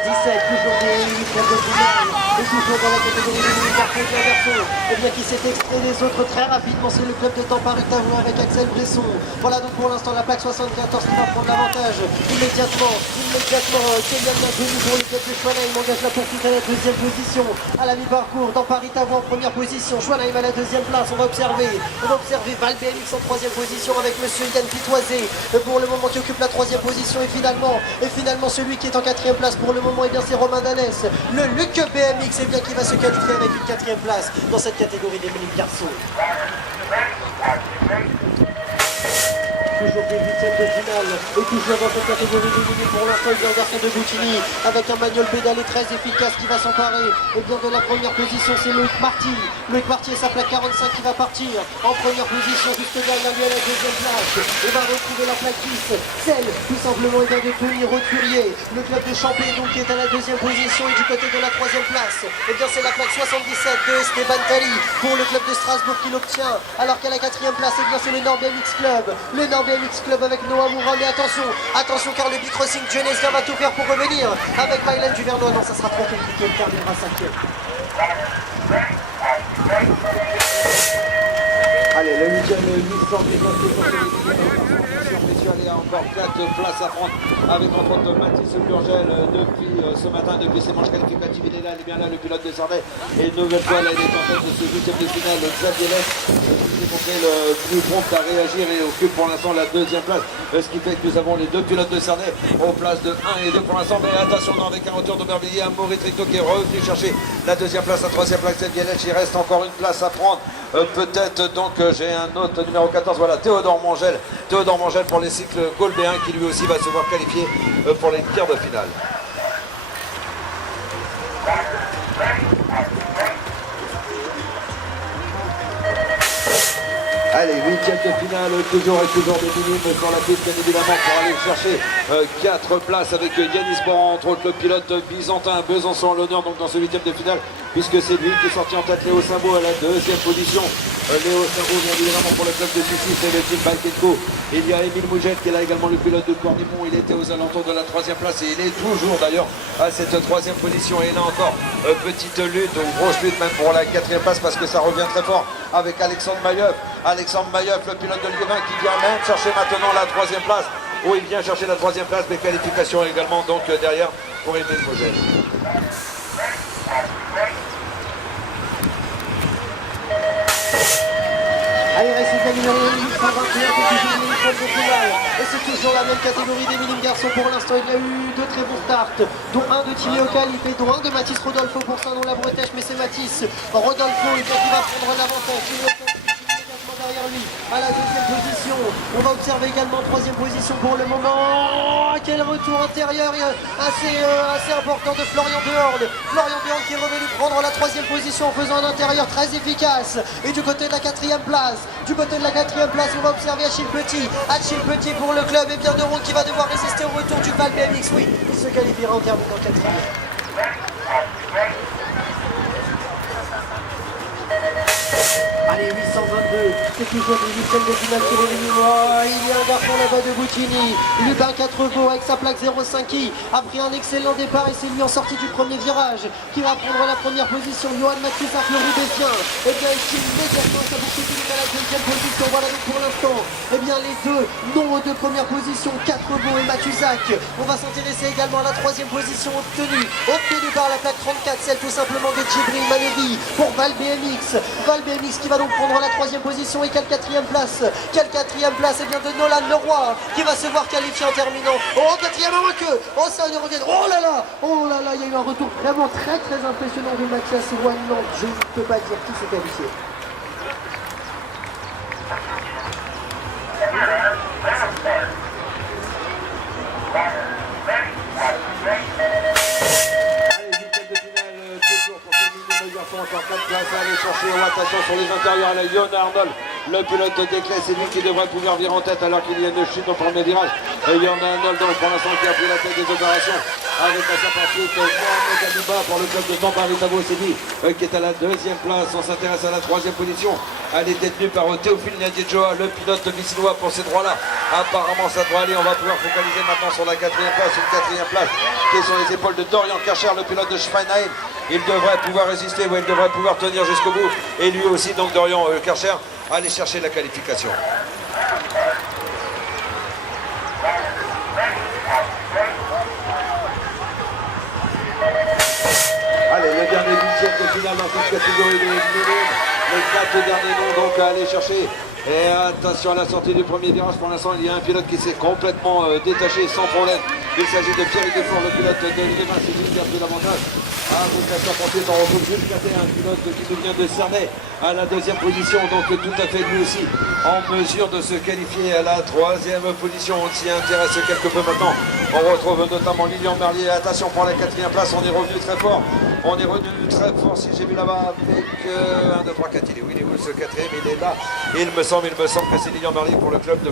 toujours des huitièmes de finale, et toujours dans la catégorie des garçons et garçons, et bien qui s'est extrait des autres très rapidement, c'est le club de Tampere-Tavoin avec Axel Bresson. Voilà donc pour l'instant la plaque 74 qui va prendre l'avantage immédiatement, Kylian Nagoni pour le club de Schwanheim engage la poursuite à la deuxième position, à la mi-parcours, dans Paris-Tavoin en première position, Schwanheim à la deuxième place, on va observer Val BMX en troisième position avec monsieur Yann Pitoisé pour le moment qui occupe la troisième position, et finalement celui qui est en quatrième place pour le moment, et bien c'est Romain Danès, le Luc BMX, et bien qui va se qualifier avec une quatrième place dans cette catégorie des minime garçons. Toujours des huitièmes de finale, et toujours dans cette catégorie des minime pour l'instant, il y a un garçon de Boutini avec un manuel pédalé très efficace qui va s'emparer et bien de la première position, c'est Loïc Marty et sa plaque 45 qui va partir en première position, juste derrière lui à la deuxième place. On va retrouver la plaque 10, celle tout simplement de Tony Roturier, le club de Champé donc qui est à la deuxième position, et du côté de la troisième place, et bien c'est la plaque 77 de Esteban Tali pour le club de Strasbourg qui l'obtient, alors qu'à la quatrième place, et bien c'est le Nord BMX Club avec Noah Moura, mais attention car le bicrossing Genesca va tout faire pour revenir avec Mylène Duvernois. Non, ça sera trop compliqué, il terminera cinquième. Allez, le 8e 819 il y a encore 4 places à prendre avec entre autres Mathis Burgel depuis ce matin, depuis ses manches qualificatives. Il est bien là, le pilote de Sardaigne. Et une nouvelle fois, là, il est en tête de ce 8e de finale, Xavier Lès, qui s'est montré le plus prompt à réagir et occupe pour l'instant la deuxième place. Ce qui fait que nous avons les deux pilotes de Sardaigne aux places de 1 et 2 pour l'instant. Mais attention, non, avec un retour d'Aubervilliers, un Maurice Ricto qui est revenu chercher la deuxième place, la troisième place, Xavier Lès. Il reste encore une place à prendre. Peut-être donc j'ai un autre numéro 14, voilà, Théodore Mangel pour les cycles Golbéens qui lui aussi va se voir qualifié pour les quarts de finale. Allez, 8e de finale, toujours des minimes sur la piste, bien évidemment, pour aller chercher 4 places avec Yanis Boran, entre autres le pilote byzantin, Besançon à l'honneur donc dans ce 8e de finale, puisque c'est lui qui est sorti en tête. Léo Simbaud à la deuxième position. Léo Simbaud, bien évidemment, pour le club de Suisse, c'est le team Balkenko. Il y a Émile Mougette qui est là également, le pilote de Cornimont. Il était aux alentours de la 3e place et il est toujours d'ailleurs à cette 3e position. Et là encore, petite lutte, ou grosse lutte même pour la 4e place, parce que ça revient très fort avec Alexandre Mailleuf, le pilote de Liévin, qui vient même chercher maintenant la 3e place. Oh, il vient chercher la 3e place, mais qualification également donc derrière pour Émile Mougette. Allez, récital numéro 821, de finale. Et c'est toujours la même catégorie des minimes garçons pour l'instant. Il y a eu deux très bons starts, dont un de Thierry Ocalipé, dont un de Mathis Rodolfo pour Saint-Nom-la-Bretèche, mais c'est Mathis Rodolfo qui va prendre l'avantage. Derrière lui, à la deuxième position, on va observer également en troisième position pour le moment. Quel retour intérieur assez important de Florian Dehorn. Florian Dehorn qui est revenu prendre la troisième position en faisant un intérieur très efficace. Et du côté de la quatrième place, on va observer Achille Petit pour le club, et bien de Roux qui va devoir résister au retour du Val BMX. Oui, il se qualifiera en terminant quatrième. Allez, 822, c'est toujours des 8e de finale qui revenus. Oh, il y a un garçon là-bas de Boutini, Lubin 4 Vaux avec sa plaque 05 qui a pris un excellent départ, et c'est lui en sortie du premier virage qui va prendre la première position. Johan Mathieu le Roubaisien, et bien il tire immédiatement sa boucle qui est à la deuxième position. Voilà donc pour l'instant, et bien les deux noms de première position, 4 Vaux et Mathuzac. On va s'intéresser également à la troisième position obtenue par la plaque 34, celle tout simplement de Djibril Manevi pour Val BMX qui va donc prendre la troisième position. Et quelle quatrième place, et bien de Nolan Leroy qui va se voir qualifié en terminant. Oh, quatrième avant que, oh ça ne revient, oh là là, il y a eu un retour vraiment très impressionnant de Mathias Wanland. Je ne peux pas dire qui s'est qualifié. Encore 4 places à aller chercher. Attention sur les intérieurs, là, Yon Arnold, le pilote de Declet, c'est lui qui devrait pouvoir virer en tête alors qu'il y a une chute au premier virage. Et Yon Arnold, donc pour l'instant, qui a pris la tête des opérations avec la ensuite Mohamed Aniba pour le club de Tampere Tavo Sedi qui est à la deuxième place. On s'intéresse à la troisième position. Elle est détenue par Théophile Nyadjejoa, le pilote vicinois pour ces droits-là. Apparemment ça doit aller. On va pouvoir focaliser maintenant sur la quatrième place. Une quatrième place qui est sur les épaules de Dorian Karcher, le pilote de Schweinheim. Il devrait pouvoir résister, il devrait pouvoir tenir jusqu'au bout. Et lui aussi, donc Dorian Karcher, aller chercher la qualification. Allez, le dernier huitième de finale dans cette catégorie de minimum. Les 4 derniers noms donc à aller chercher. Et attention à la sortie du premier virage. Pour l'instant, il y a un pilote qui s'est complètement détaché sans problème. Il s'agit de Pierre Dufour, le pilote de l'Élément, c'est lui qui a pris l'avantage. Vous êtes portier, on retrouve Jules Cadet, un pilote qui nous vient de Cernay à la deuxième position, donc tout à fait lui aussi en mesure de se qualifier à la troisième position. On s'y intéresse quelque peu maintenant. On retrouve notamment Lilian Merlier. Attention pour la quatrième place, on est revenu très fort. On est revenu très fort, si j'ai vu là-bas, avec 1, 2, 3, 4. Il est où ce quatrième? Il est là. Il me semble que c'est Lilian Merlier pour le club de